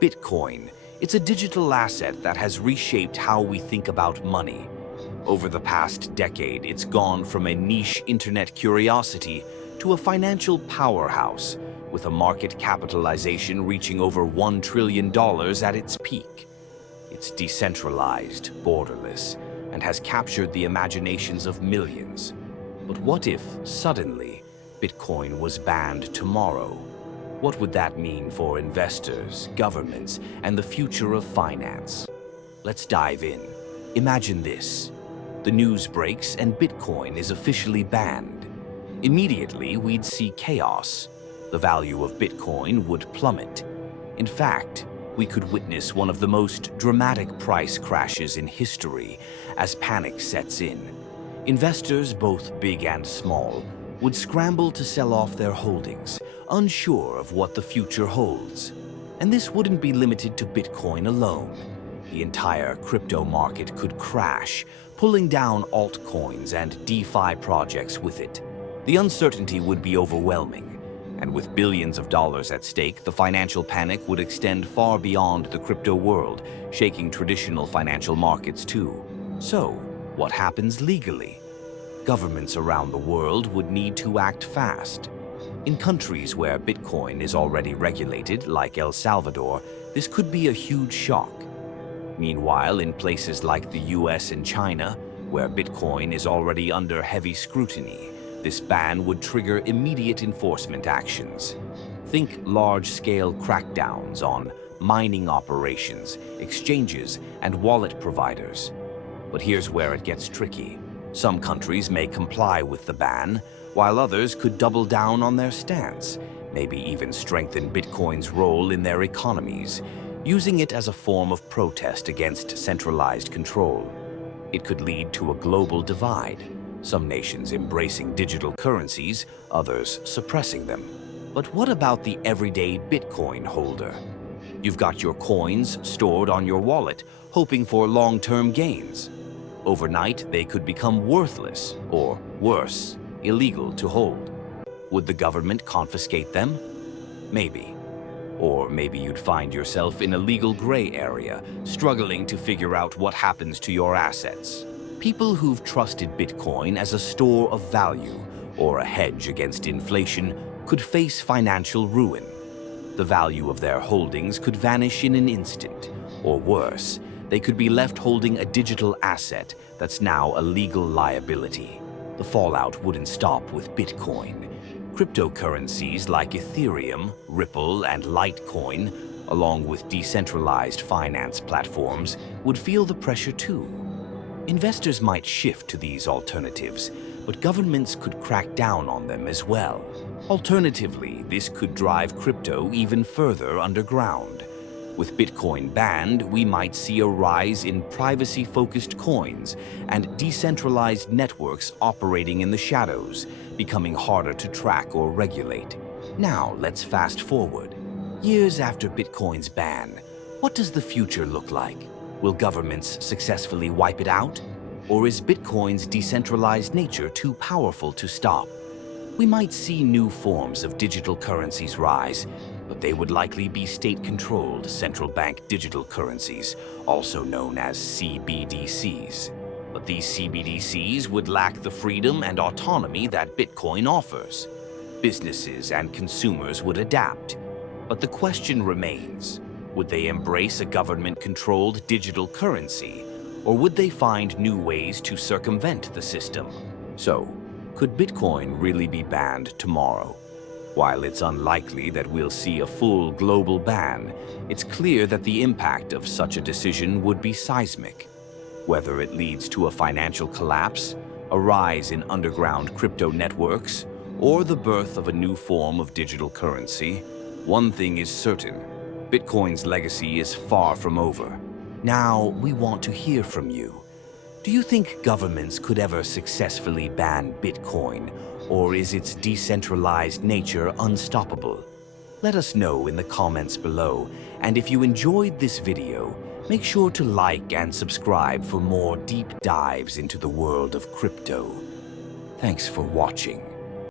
Bitcoin. It's a digital asset that has reshaped how we think about money. Over the past decade, it's gone from a niche internet curiosity to a financial powerhouse, with a market capitalization reaching over $1 trillion at its peak. It's decentralized, borderless, and has captured the imaginations of millions. But what if, suddenly, Bitcoin was banned tomorrow? What would that mean for investors, governments, and the future of finance? Let's dive in. Imagine this. The news breaks and Bitcoin is officially banned. Immediately, we'd see chaos. The value of Bitcoin would plummet. In fact, we could witness one of the most dramatic price crashes in history as panic sets in. Investors, both big and small, would scramble to sell off their holdings, unsure of what the future holds. And this wouldn't be limited to Bitcoin alone. The entire crypto market could crash, pulling down altcoins and DeFi projects with it. The uncertainty would be overwhelming, and with billions of dollars at stake, the financial panic would extend far beyond the crypto world, shaking traditional financial markets too. So, what happens legally? Governments around the world would need to act fast. In countries where Bitcoin is already regulated, like El Salvador, this could be a huge shock. Meanwhile, in places like the US and China, where Bitcoin is already under heavy scrutiny, this ban would trigger immediate enforcement actions. Think large-scale crackdowns on mining operations, exchanges, and wallet providers. But here's where it gets tricky. Some countries may comply with the ban, while others could double down on their stance, maybe even strengthen Bitcoin's role in their economies, using it as a form of protest against centralized control. It could lead to a global divide, some nations embracing digital currencies, others suppressing them. But what about the everyday Bitcoin holder? You've got your coins stored on your wallet, hoping for long-term gains. Overnight, they could become worthless, or worse, illegal to hold. Would the government confiscate them? Maybe. Or maybe you'd find yourself in a legal gray area, struggling to figure out what happens to your assets. People who've trusted Bitcoin as a store of value or a hedge against inflation could face financial ruin. The value of their holdings could vanish in an instant, or worse, they could be left holding a digital asset that's now a legal liability. The fallout wouldn't stop with Bitcoin. Cryptocurrencies like Ethereum, Ripple, and Litecoin, along with decentralized finance platforms, would feel the pressure too. Investors might shift to these alternatives, but governments could crack down on them as well. Alternatively, this could drive crypto even further underground. With Bitcoin banned, we might see a rise in privacy-focused coins and decentralized networks operating in the shadows, becoming harder to track or regulate. Now, let's fast forward. Years after Bitcoin's ban, what does the future look like? Will governments successfully wipe it out? Or is Bitcoin's decentralized nature too powerful to stop? We might see new forms of digital currencies rise, but they would likely be state-controlled central bank digital currencies, also known as CBDCs. But these CBDCs would lack the freedom and autonomy that Bitcoin offers. Businesses and consumers would adapt. But the question remains, would they embrace a government-controlled digital currency, or would they find new ways to circumvent the system? So, could Bitcoin really be banned tomorrow? While it's unlikely that we'll see a full global ban, it's clear that the impact of such a decision would be seismic. Whether it leads to a financial collapse, a rise in underground crypto networks, or the birth of a new form of digital currency, one thing is certain: Bitcoin's legacy is far from over. Now, we want to hear from you. Do you think governments could ever successfully ban Bitcoin, or is its decentralized nature unstoppable? Let us know in the comments below, and if you enjoyed this video, make sure to like and subscribe for more deep dives into the world of crypto. Thanks for watching.